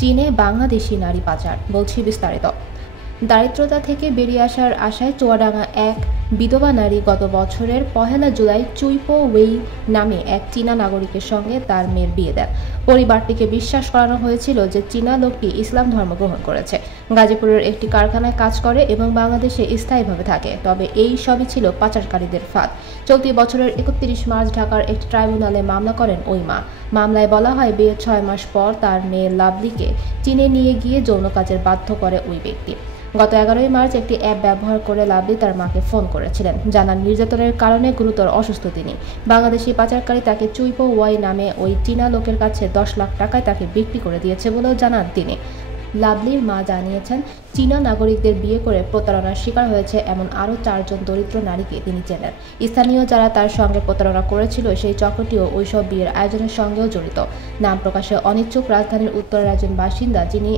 চীনে বাংলাদেশি নারী পাচার, বলছি বিস্তারিত। দারিদ্রতা থেকে বেরিয়ে আসার আশায় চুয়াডাঙ্গা এক বিধবা নারী গত বছরের ১ জুলাই চুইপো ওয়েই নামে এক চীনা নাগরিকের সঙ্গে তার মেয়ের বিয়ে দেন। পরিবারটিকে বিশ্বাস করানো হয়েছিল যে চীনা লোকটি ইসলাম ধর্ম গ্রহণ করেছে, গাজীপুরের একটি কারখানায় কাজ করে এবং বাংলাদেশে স্থায়ীভাবে থাকে। তবে এই সবই ছিল পাচারকারীদের ফাঁদ। চলতি বছরের ৩১ মার্চ ঢাকার একটি ট্রাইব্যুনালে মামলা করেন ওই মা। মামলায় বলা হয়, বিয়ের ৬ মাস পর তার মেয়ে লাভলিকে চীনে নিয়ে গিয়ে যৌন কাজের বাধ্য করে ওই ব্যক্তি। গত ১১ মার্চ একটি অ্যাপ ব্যবহার করে লাভলি তার মাকে ফোন করেছিলেন, জানান নির্যাতনের কারণে গুরুতর অসুস্থ তিনি। বাংলাদেশি পাচারকারী তাকে চুইপো ওয়াই নামে ওই চীনা লোকের কাছে ১০ লাখ টাকায় তাকে বিক্রি করে দিয়েছে বলেও জানান তিনি। লাভলির মা জানিয়েছেন, চীনা নাগরিকদের বিয়ে করে প্রতারণার শিকার হয়েছে এমন আরও ৪ জন দরিদ্র নারীকে তিনি চেনেন। স্থানীয় যারা তার সঙ্গে প্রতারণা করেছিল সেই চক্রটিও ওইসব বিয়ের আয়োজনের সঙ্গেও জড়িত। নাম প্রকাশে অনিচ্ছুক রাজধানীর উত্তরের একজন বাসিন্দা, যিনি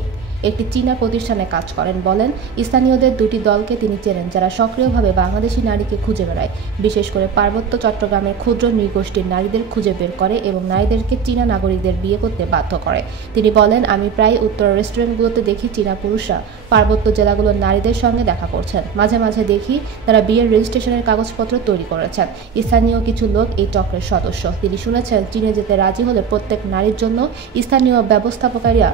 একটি চীনা প্রতিষ্ঠানে কাজ করেন, বলেন স্থানীয়দের দুটি দলকে তিনি চেনেন যারা সক্রিয়ভাবে বাংলাদেশি নারীকে খুঁজে বেড়ায়, বিশেষ করে পার্বত্য চট্টগ্রামের ক্ষুদ্র নৃগোষ্ঠীর নারীদের খুঁজে বের করে এবং নারীদেরকে চীনা নাগরিকদের বিয়ে করতে বাধ্য করে। তিনি বলেন, আমি প্রায় উত্তরের রেস্টুরেন্টগুলোতে দেখি চীনা পুরুষরা পার্বত্য জেলাগুলোর নারীদের সঙ্গে দেখা করছেন। মাঝে মাঝে দেখি তারা বিয়ের রেজিস্ট্রেশনের কাগজপত্র তৈরি করেছেন। স্থানীয় কিছু লোক এই চক্রের সদস্য। তিনি শুনেছেন, চীনে যেতে রাজি হলে প্রত্যেক নারীর জন্য স্থানীয় ব্যবস্থাপকারীরা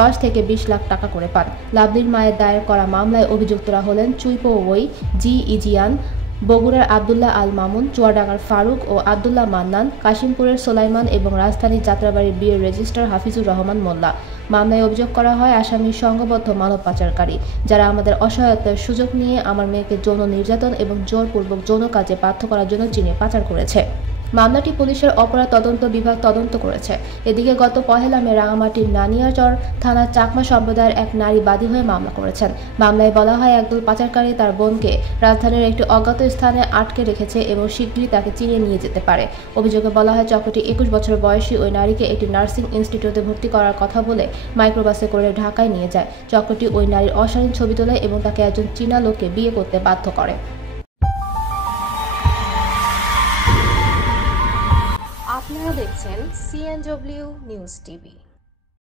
১০ থেকে ২০ লাখ টাকা করে পান। লাভলির মায়ের দায়ের করা মামলায় অভিযুক্তরা হলেন চুইপো ওই, জি ইজিয়ান, বগুড়ার আবদুল্লাহ আল মামুন, চুয়াডাঙ্গার ফারুক ও আবদুল্লাহ মান্নান, কাশিমপুরের সোলাইমান এবং রাজধানীর যাত্রাবাড়ির বিয়ের রেজিস্ট্রার হাফিজুর রহমান মোল্লা। মামলায় অভিযোগ করা হয়, আসামির সংঘবদ্ধ মানব পাচারকারী, যারা আমাদের অসহায়তার সুযোগ নিয়ে আমার মেয়েকে যৌন নির্যাতন এবং জোরপূর্বক যৌন কাজে বাধ্য করার জন্য চীনে পাচার করেছে। মামলাটি পুলিশের অপরাধ তদন্ত বিভাগ তদন্ত করেছে। এদিকে গত ১ মে রাঙামাটির নানিয়াচর থানার চাকমা সম্প্রদায়ের এক নারী বাদী হয়ে মামলা করেছেন। মামলায় বলা হয়, একদল পাচারকারী তার বোনকে রাজধানীর একটি অজ্ঞাত স্থানে আটকে রেখেছে এবং শিগগিরই তাকে চীনে নিয়ে যেতে পারে। অভিযোগে বলা হয়, চক্রটি ২১ বছর বয়সী ওই নারীকে একটি নার্সিং ইনস্টিটিউটে ভর্তি করার কথা বলে মাইক্রোবাসে করে ঢাকায় নিয়ে যায়। চক্রটি ওই নারীর অশালীন ছবি তোলে এবং তাকে একজন চীনা লোককে বিয়ে করতে বাধ্য করে। আপনারা দেখছেন CNW নিউজ টিভি।